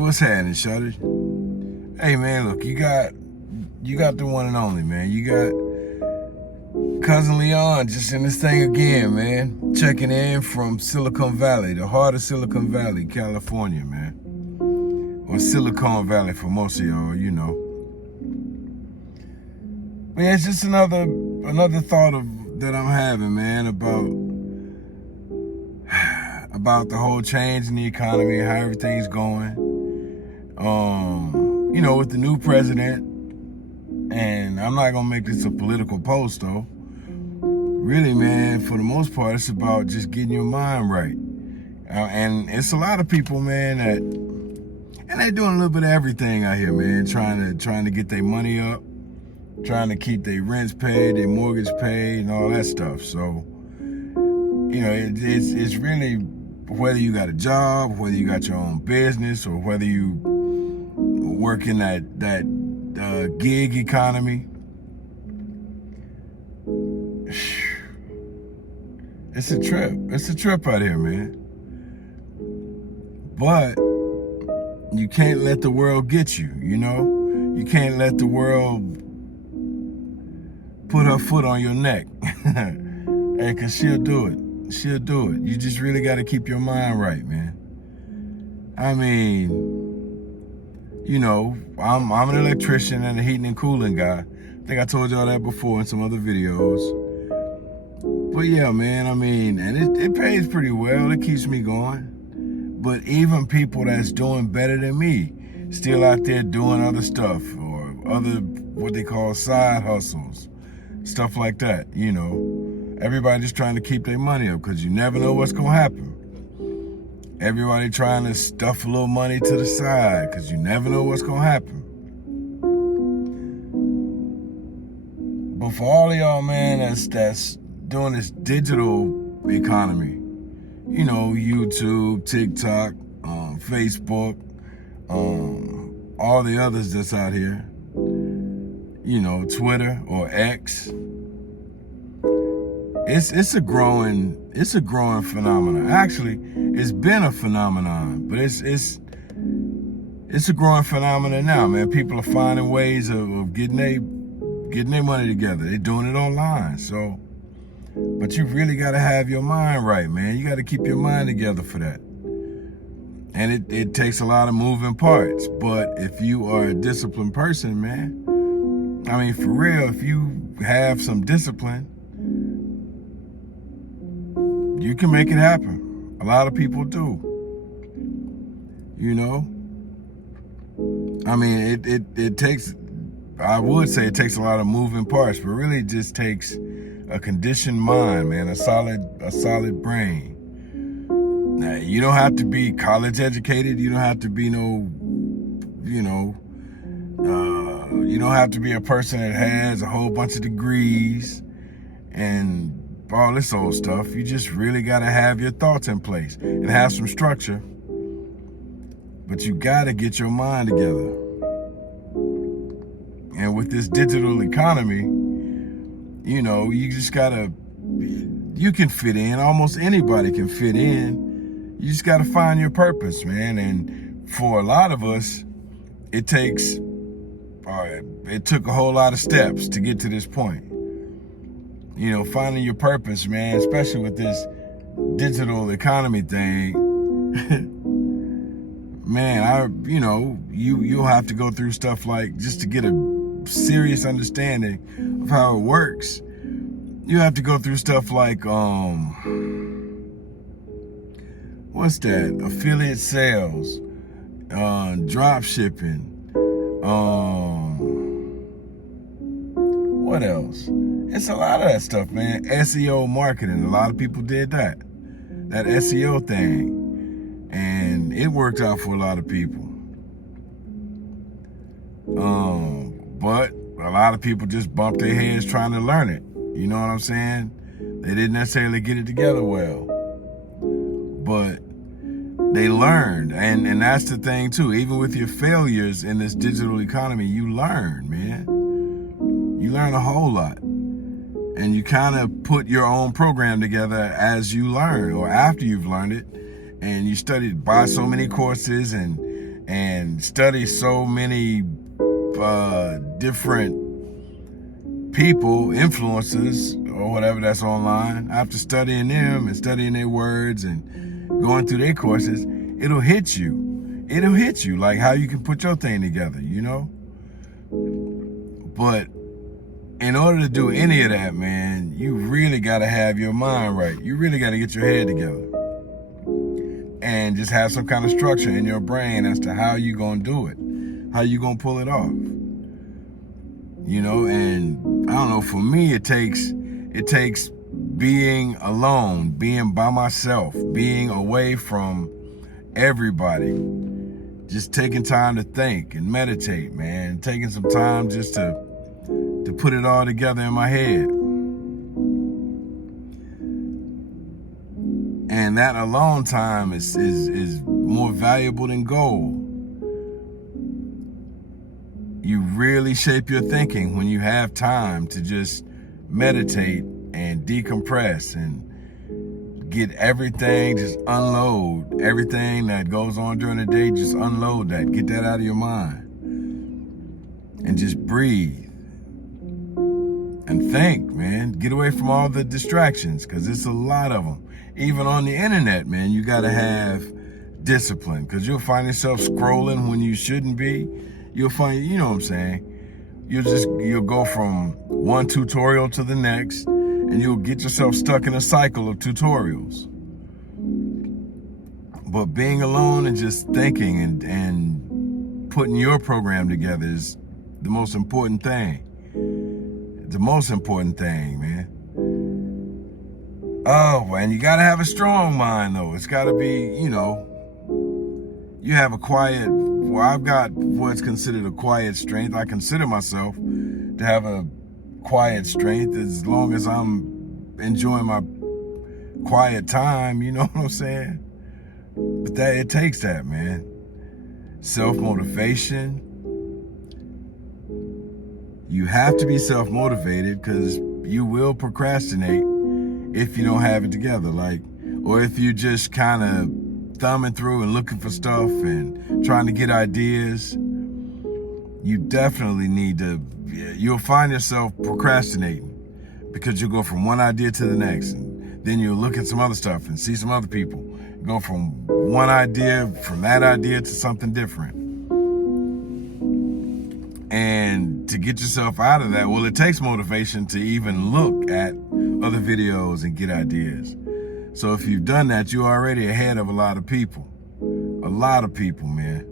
what's happening, shawty? Hey, man, look, you got the one and only, man. You got Cousin Leon just in this thing again, man. Checking in from Silicon Valley, the heart of Silicon Valley, California, man. Or Silicon Valley for most of y'all, you know. Man, it's just another thought that I'm having, man, about the whole change in the economy, how everything's going. You know, with the new president, and I'm not gonna make this a political post though. Really, man, for the most part, it's about just getting your mind right. And it's a lot of people, man, and they're doing a little bit of everything out here, man, trying to get their money up, trying to keep their rents paid, their mortgage paid, and all that stuff. So, you know, it's really whether you got a job, whether you got your own business, or whether you work in that gig economy. It's a trip. It's a trip out here, man. But you can't let the world get you, you know? You can't let the world put her foot on your neck. Hey, cause she'll do it. She'll do it. You just really got to keep your mind right, man. I mean, you know, I'm an electrician and a heating and cooling guy. I think I told y'all that before in some other videos. But yeah, man, I mean, and it pays pretty well. It keeps me going. But even people that's doing better than me, still out there doing other stuff or other, what they call side hustles, stuff like that, you know. Everybody just trying to keep their money up because you never know what's going to happen. Everybody trying to stuff a little money to the side because you never know what's going to happen. But for all of y'all, man, that's doing this digital economy, you know, YouTube, TikTok, Facebook, all the others that's out here, you know, Twitter or X. It's a growing phenomenon. Actually, it's been a phenomenon, but it's a growing phenomenon now, man. People are finding ways of getting their money together. They're doing it online. So, but you really got to have your mind right, man. You got to keep your mind together for that. And it takes a lot of moving parts. But if you are a disciplined person, man, I mean, for real, if you have some discipline, you can make it happen. A lot of people do. You know? I mean, it takes, I would say it takes a lot of moving parts, but really it just takes a conditioned mind, man, a solid brain. Now, you don't have to be college educated. You don't have to be you don't have to be a person that has a whole bunch of degrees and all this old stuff. You just really got to have your thoughts in place and have some structure. But you got to get your mind together. And with this digital economy, you know, you just got to, you can fit in. Almost anybody can fit in. You just got to find your purpose, man. And for a lot of us, it took a whole lot of steps to get to this point. You know, finding your purpose, man, especially with this digital economy thing, man, you'll have to go through stuff like, just to get a serious understanding of how it works, you have to go through stuff like, what's that? Affiliate sales, drop shipping, what else? It's a lot of that stuff, man. SEO marketing. A lot of people did that SEO thing. And it worked out for a lot of people. But a lot of people just bumped their heads trying to learn it. You know what I'm saying? They didn't necessarily get it together well. But they learned. And that's the thing too. Even with your failures in this digital economy, you learn, man. You learn a whole lot. And you kind of put your own program together as you learn or after you've learned it. And you buy so many courses and and study so many different people, influencers, or whatever that's online. After studying them and studying their words and going through their courses, it'll hit you. It'll hit you like how you can put your thing together, you know? But in order to do any of that, man, you really got to have your mind right. You really got to get your head together and just have some kind of structure in your brain as to how you going to do it, how you going to pull it off. You know, and I don't know, for me, it takes being alone, being by myself, being away from everybody, just taking time to think and meditate, man, taking some time just to put it all together in my head. And that alone time is more valuable than gold. You really shape your thinking when you have time to just meditate and decompress and get everything, just unload everything that goes on during the day. Just unload that, get that out of your mind, and just breathe and think, man. Get away from all the distractions, because it's a lot of them. Even on the internet, man, you got to have discipline, because you'll find yourself scrolling when you shouldn't be. You'll find, you know what I'm saying, you'll go from one tutorial to the next, and you'll get yourself stuck in a cycle of tutorials. But being alone and just thinking and putting your program together is the most important thing. The most important thing, man. Oh, and you gotta have a strong mind, though. It's gotta be, you know, you have a quiet, well, I've got what's considered a quiet strength. I consider myself to have a quiet strength as long as I'm enjoying my quiet time, you know what I'm saying? But that, it takes that, man. Self-motivation. You have to be self-motivated, because you will procrastinate if you don't have it together. Like, or if you just kind of thumbing through and looking for stuff and trying to get ideas, you definitely need to, you'll find yourself procrastinating, because you'll go from one idea to the next, and then you'll look at some other stuff and see some other people, go from one idea, from that idea to something different. And to get yourself out of that, well, it takes motivation to even look at other videos and get ideas. So if you've done that, you're already ahead of a lot of people. A lot of people, man.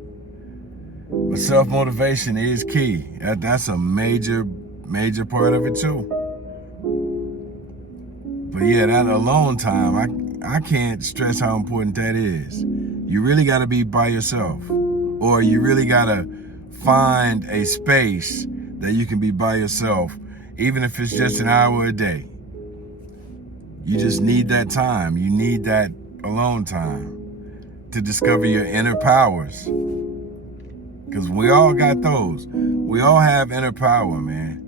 But self-motivation is key. That's a major part of it too. But yeah, that alone time, I can't stress how important that is. You really got to be by yourself, or you really got to find a space that you can be by yourself, even if it's just an hour a day. You just need that time. You need that alone time to discover your inner powers. Because we all got those. We all have inner power, man.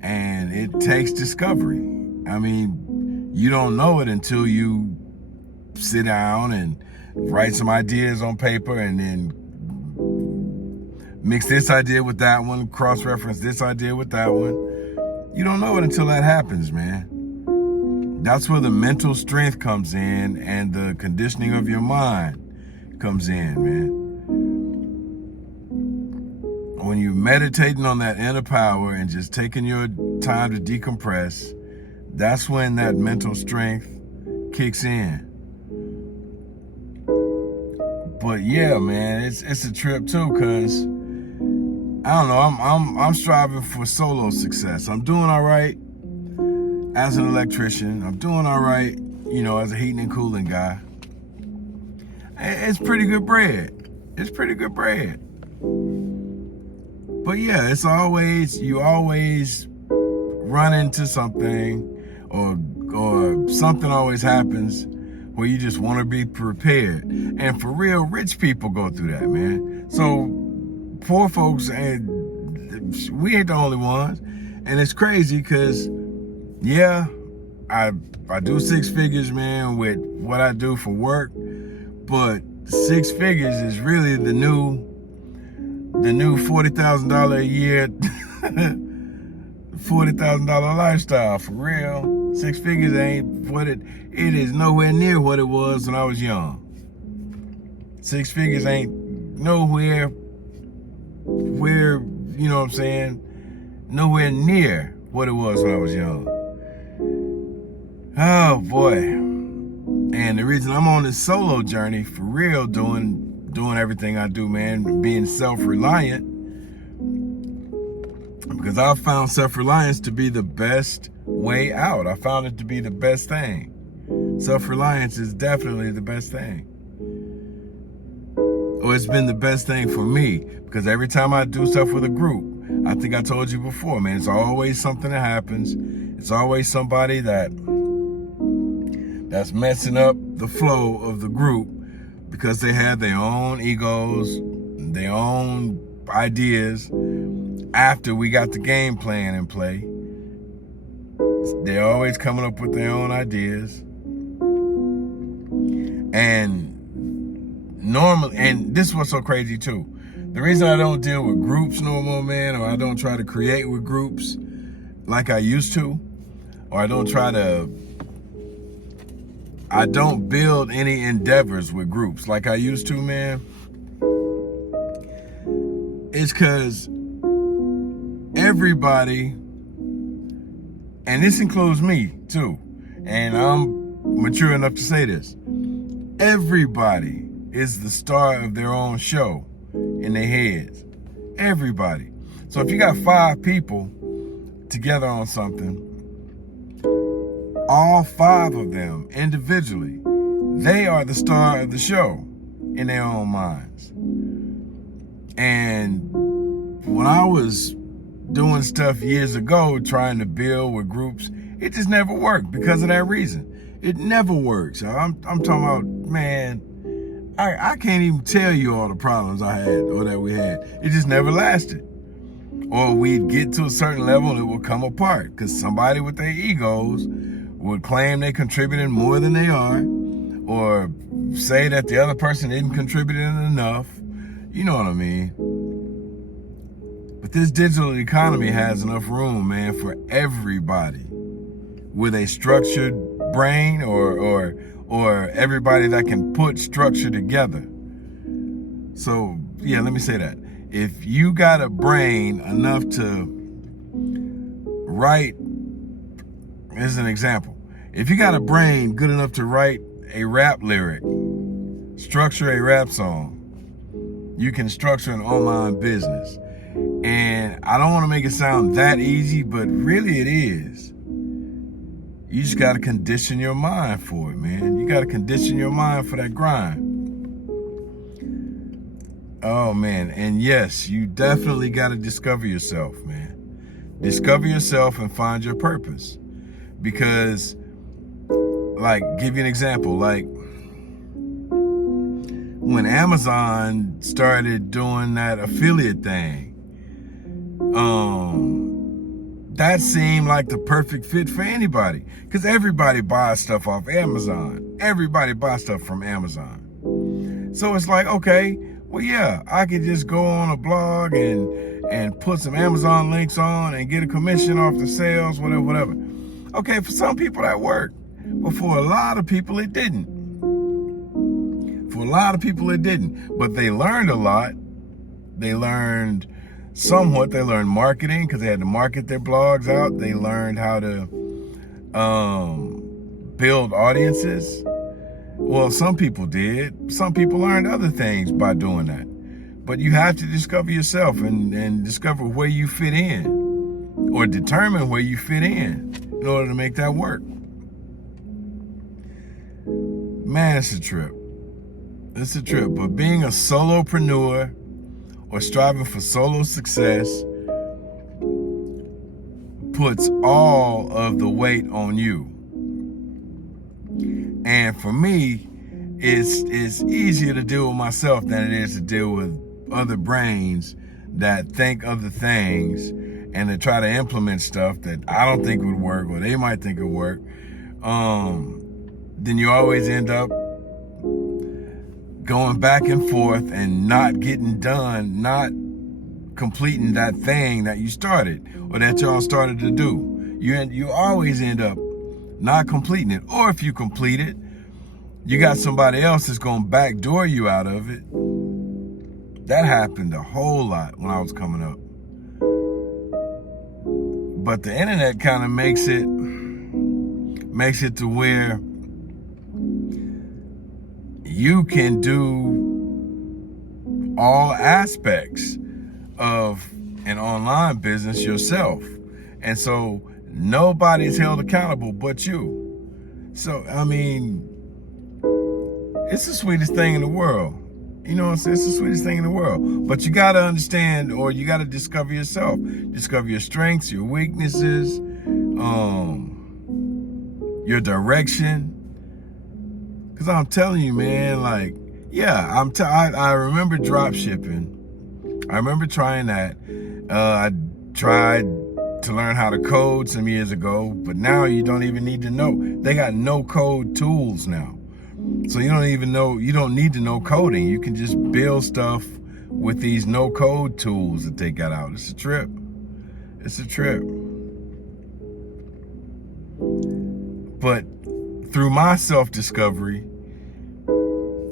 And it takes discovery. I mean, you don't know it until you sit down and write some ideas on paper, and then mix this idea with that one, cross-reference this idea with that one. You don't know it until that happens, man. That's where the mental strength comes in, and the conditioning of your mind comes in, man. When you're meditating on that inner power and just taking your time to decompress, that's when that mental strength kicks in. But yeah, man, it's a trip too, because I don't know, I'm striving for solo success. I'm doing all right as an electrician. I'm doing all right, you know, as a heating and cooling guy. It's pretty good bread. It's pretty good bread. But yeah, you always run into something, or something always happens where you just want to be prepared. And for real, rich people go through that, man. So poor folks, and we ain't the only ones. And it's crazy, because yeah, I do 6 figures, man, with what I do for work, but six figures is really the new $40,000 a year, $40,000 lifestyle, for real. Six figures ain't what it is nowhere near what it was when I was young. Six figures ain't nowhere where, you know what I'm saying, nowhere near what it was when I was young. Oh boy. And the reason I'm on this solo journey for real, doing everything I do, man, being self-reliant, because I found self-reliance to be the best way out. I found it to be the best thing. Self-reliance is definitely the best thing. Or it's been the best thing for me, because every time I do stuff with a group, I think I told you before, man, it's always something that happens. It's always somebody that's messing up the flow of the group because they have their own egos, their own ideas. After we got the game plan in play, they're always coming up with their own ideas. And normally, and this is what's so crazy too, the reason I don't deal with groups no more, man, or I don't try to create with groups like I used to, or I don't build any endeavors with groups like I used to, man, it's because everybody, and this includes me too, and I'm mature enough to say this, everybody is the star of their own show in their heads. Everybody. So if you got 5 people together on something, all 5 of them individually, they are the star of the show in their own minds. And when I was doing stuff years ago, trying to build with groups, it just never worked because of that reason. It never works. I'm talking about, man, I can't even tell you all the problems I had or that we had. It just never lasted. Or we'd get to a certain level and it would come apart because somebody with their egos would claim they contributed more than they are, or say that the other person didn't contribute enough. You know what I mean? But this digital economy has enough room, man, for everybody with a structured brain or everybody that can put structure together. So, yeah, let me say that. If you got a brain enough to write, as an example, if you got a brain good enough to write a rap lyric, structure a rap song, you can structure an online business. And I don't want to make it sound that easy, but really it is. You just got to condition your mind for it, man. You got to condition your mind for that grind. Oh, man. And yes, you definitely got to discover yourself, man. Discover yourself and find your purpose. Because, like, give you an example, like, when Amazon started doing that affiliate thing, that seemed like the perfect fit for anybody, because everybody buys stuff off Amazon. Everybody buys stuff from Amazon. So it's like, okay, well, yeah, I could just go on a blog and put some Amazon links on and get a commission off the sales, whatever. Okay, for some people that worked, but for a lot of people it didn't. For a lot of people it didn't, but they learned a lot. They learned somewhat. They learned marketing because they had to market their blogs out. They learned how to build audiences. Well, some people did. Some people learned other things by doing that. But you have to discover yourself and discover where you fit in, or determine where you fit in order to make that work. Man, it's a trip. It's a trip. But being a solopreneur or striving for solo success puts all of the weight on you. And for me, it's easier to deal with myself than it is to deal with other brains that think other things and to try to implement stuff that I don't think would work or they might think would work. Then you always end up going back and forth and not getting done, not completing that thing that you started or that y'all started to do. You always end up not completing it. Or if you complete it, you got somebody else that's going to backdoor you out of it. That happened a whole lot when I was coming up. But the internet kind of makes it to where you can do all aspects of an online business yourself. And so nobody's held accountable but you. So, I mean, it's the sweetest thing in the world. You know what I'm saying? It's the sweetest thing in the world. But you got to understand, or you got to discover yourself. Discover your strengths, your weaknesses, your direction. Because I'm telling you, man, like, yeah, I remember drop shipping. I remember trying that. I tried to learn how to code some years ago, but now you don't even need to know. They got no code tools now. So you don't need to know coding. You can just build stuff with these no code tools that they got out. It's a trip. It's a trip. But through my self-discovery,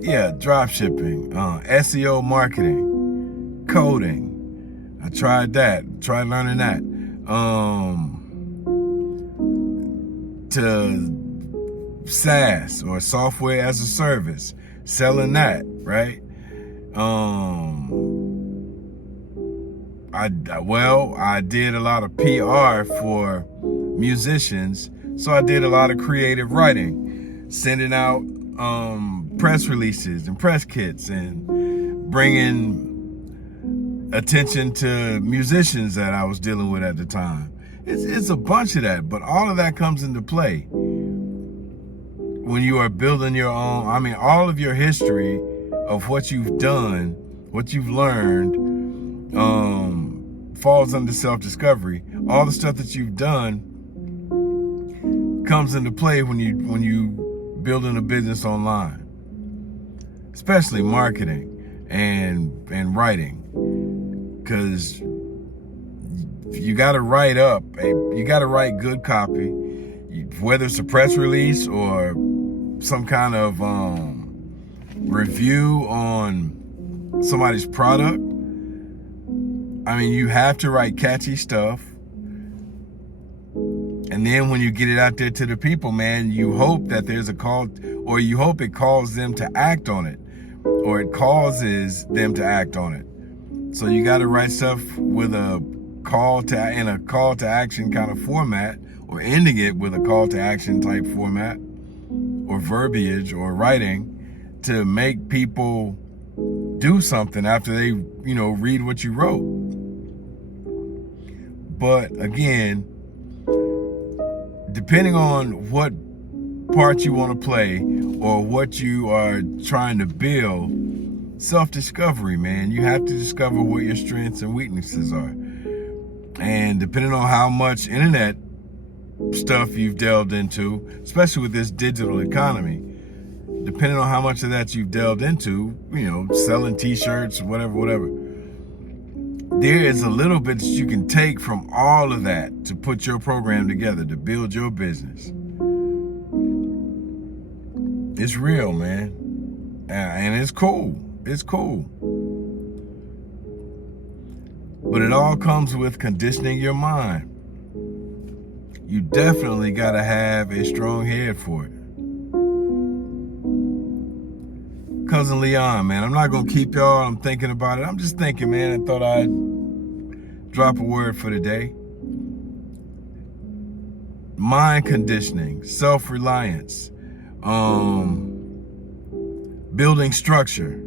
yeah, drop shipping, SEO marketing, coding. I tried that, tried learning that. To SaaS or software as a service, selling that, right? I did a lot of PR for musicians, so I did a lot of creative writing, sending out press releases and press kits and bringing attention to musicians that I was dealing with at the time. It's a bunch of that, but all of that comes into play when you are building your own. I mean, all of your history of what you've done, what you've learned, falls under self-discovery. All the stuff that you've done comes into play when you building a business online, especially marketing and writing, because you got to write good copy, whether it's a press release or some kind of review on somebody's product. I mean, you have to write catchy stuff. And then when you get it out there to the people, man, you hope that there's a call, or you hope it calls them to act on it, or it causes them to act on it. So you got to write stuff with a call to action kind of format, or ending it with a call to action type format, or verbiage, or writing to make people do something after they, read what you wrote. But again, depending on what part you want to play or what you are trying to build, self-discovery, man. You have to discover what your strengths and weaknesses are. And depending on how much internet stuff you've delved into, especially with this digital economy, depending on how much of that you've delved into, selling t-shirts, whatever, there is a little bit that you can take from all of that to put your program together, to build your business. It's real, man. And it's cool. It's cool. But it all comes with conditioning your mind. You definitely got to have a strong head for it. Cousin Leon, man, I'm not going to keep y'all. I'm thinking about it. I'm just thinking, man, I thought I'd drop a word for the day. Mind conditioning, self-reliance, building structure,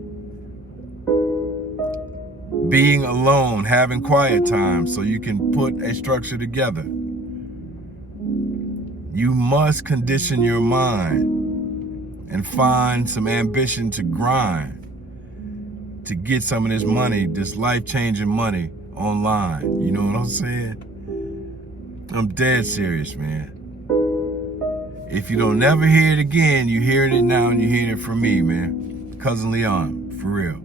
being alone, having quiet time so you can put a structure together. You must condition your mind and find some ambition to grind to get some of this money, this life-changing money online. You know what I'm saying? I'm dead serious, man. If you don't never hear it again, you hearing it now, and you hearing it from me, man. Cousin Leon, for real.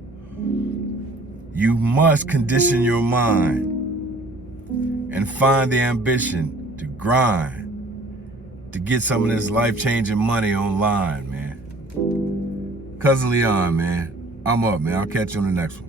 You must condition your mind and find the ambition to grind to get some of this life-changing money online, man. Cousin Leon, man. I'm up, man. I'll catch you on the next one.